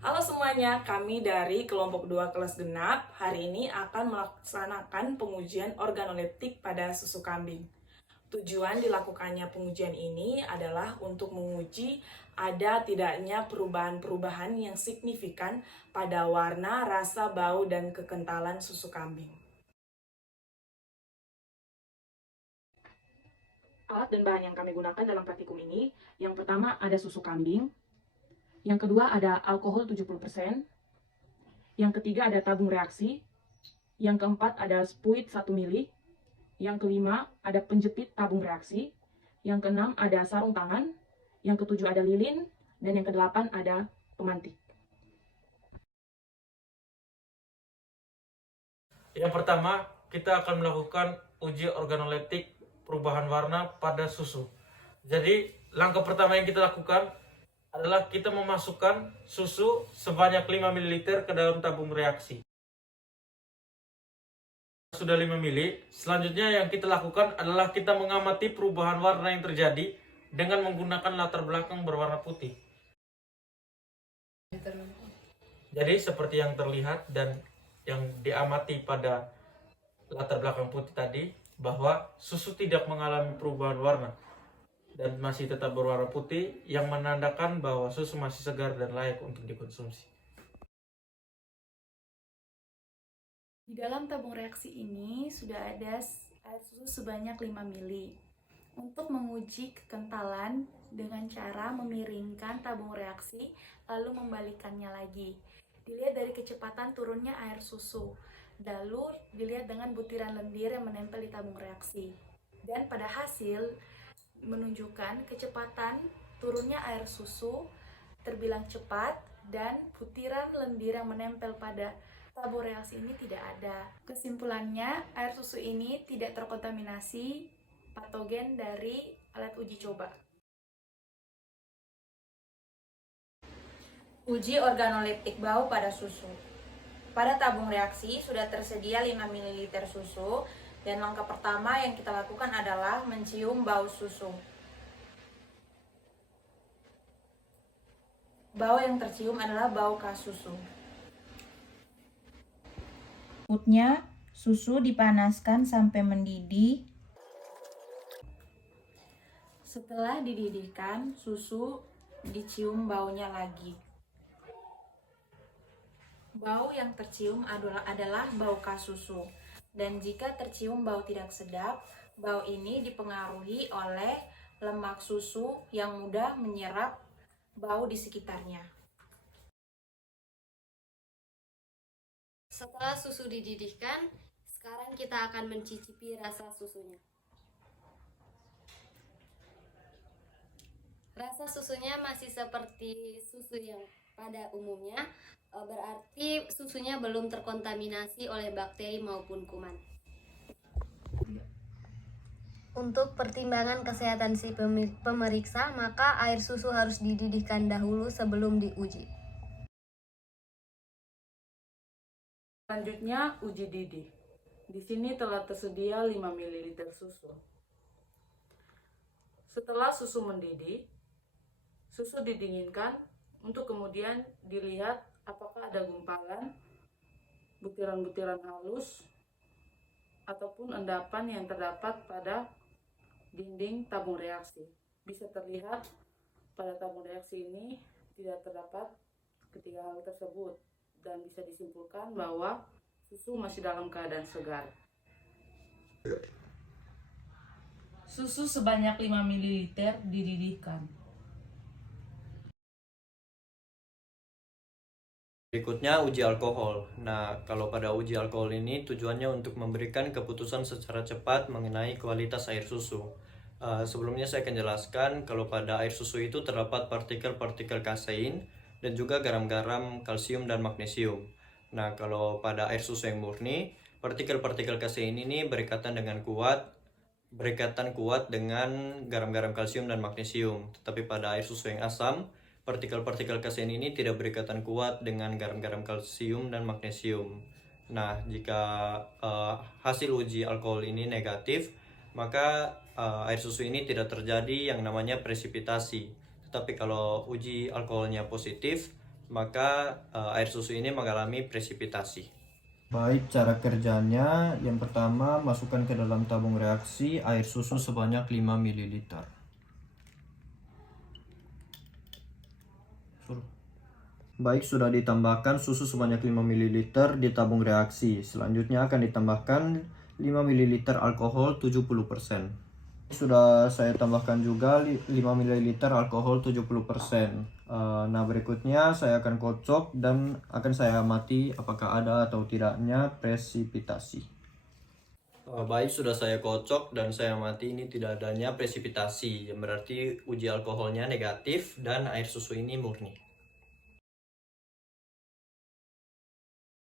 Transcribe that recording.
Halo semuanya, kami dari kelompok 2 kelas genap hari ini akan melaksanakan pengujian organoleptik pada susu kambing. Tujuan dilakukannya pengujian ini adalah untuk menguji ada tidaknya perubahan-perubahan yang signifikan pada warna, rasa, bau, dan kekentalan susu kambing. Alat dan bahan yang kami gunakan dalam praktikum ini, yang pertama ada susu kambing, yang kedua ada alkohol 70%, yang ketiga ada tabung reaksi, yang keempat ada spuit 1 mili, yang kelima ada penjepit tabung reaksi, yang keenam ada sarung tangan, yang ketujuh ada lilin, dan yang kedelapan ada pemantik. Yang pertama, kita akan melakukan uji organoleptik perubahan warna pada susu. Jadi, langkah pertama yang kita lakukan adalah kita memasukkan susu sebanyak 5 ml ke dalam tabung reaksi. Sudah 5 ml, selanjutnya yang kita lakukan adalah kita mengamati perubahan warna yang terjadi dengan menggunakan latar belakang berwarna putih. Jadi seperti yang terlihat dan yang diamati pada latar belakang putih tadi, bahwa susu tidak mengalami perubahan warna dan masih tetap berwarna putih, yang menandakan bahwa susu masih segar dan layak untuk dikonsumsi. Di dalam tabung reaksi ini sudah ada air susu sebanyak 5 mili. Untuk menguji kekentalan dengan cara memiringkan tabung reaksi lalu membalikannya lagi. Dilihat dari kecepatan turunnya air susu. Lalu dilihat dengan butiran lendir yang menempel di tabung reaksi. Dan pada hasil menunjukkan kecepatan turunnya air susu terbilang cepat dan butiran lendir yang menempel pada tabung reaksi ini tidak ada. Kesimpulannya, air susu ini tidak terkontaminasi patogen dari alat uji coba. Uji organoleptik bau pada susu. Pada tabung reaksi sudah tersedia 5 ml susu dan langkah pertama yang kita lakukan adalah mencium bau susu. Bau yang tercium adalah bau khas susu. Berikutnya, susu dipanaskan sampai mendidih. Setelah dididihkan, susu dicium baunya lagi. Bau yang tercium adalah bau khas susu. Dan jika tercium bau tidak sedap, bau ini dipengaruhi oleh lemak susu yang mudah menyerap bau di sekitarnya. Setelah susu dididihkan, sekarang kita akan mencicipi rasa susunya. Rasa susunya masih seperti susu yang pada umumnya, berarti susunya belum terkontaminasi oleh bakteri maupun kuman. Untuk pertimbangan kesehatan si pemeriksa, maka air susu harus dididihkan dahulu sebelum diuji. Selanjutnya, uji didih. Di sini telah tersedia 5 ml susu. Setelah susu mendidih, susu didinginkan untuk kemudian dilihat apakah ada gumpalan, butiran-butiran halus, ataupun endapan yang terdapat pada dinding tabung reaksi. Bisa terlihat pada tabung reaksi ini tidak terdapat ketiga hal tersebut dan bisa disimpulkan bahwa susu masih dalam keadaan segar. Susu sebanyak 5 ml dididihkan. Berikutnya uji alkohol. Nah, kalau pada uji alkohol ini tujuannya untuk memberikan keputusan secara cepat mengenai kualitas air susu. Sebelumnya saya akan jelaskan kalau pada air susu itu terdapat partikel-partikel kasein dan juga garam-garam kalsium dan magnesium. Nah, kalau pada air susu yang murni, partikel-partikel kasein ini berikatan kuat dengan garam-garam kalsium dan magnesium. Tetapi pada air susu yang asam, partikel-partikel kasein ini tidak berikatan kuat dengan garam-garam kalsium dan magnesium. Nah, jika hasil uji alkohol ini negatif, maka air susu ini tidak terjadi yang namanya presipitasi. Tetapi kalau uji alkoholnya positif, maka air susu ini mengalami presipitasi. Baik, cara kerjanya yang pertama masukkan ke dalam tabung reaksi air susu sebanyak 5 ml. Baik, sudah ditambahkan susu sebanyak 5 ml di tabung reaksi. Selanjutnya akan ditambahkan 5 ml alkohol 70%. Sudah saya tambahkan juga 5 ml alkohol 70%. Nah, berikutnya saya akan kocok dan akan saya amati apakah ada atau tidaknya presipitasi. Baik, sudah saya kocok dan saya amati ini tidak adanya presipitasi, yang berarti uji alkoholnya negatif dan air susu ini murni.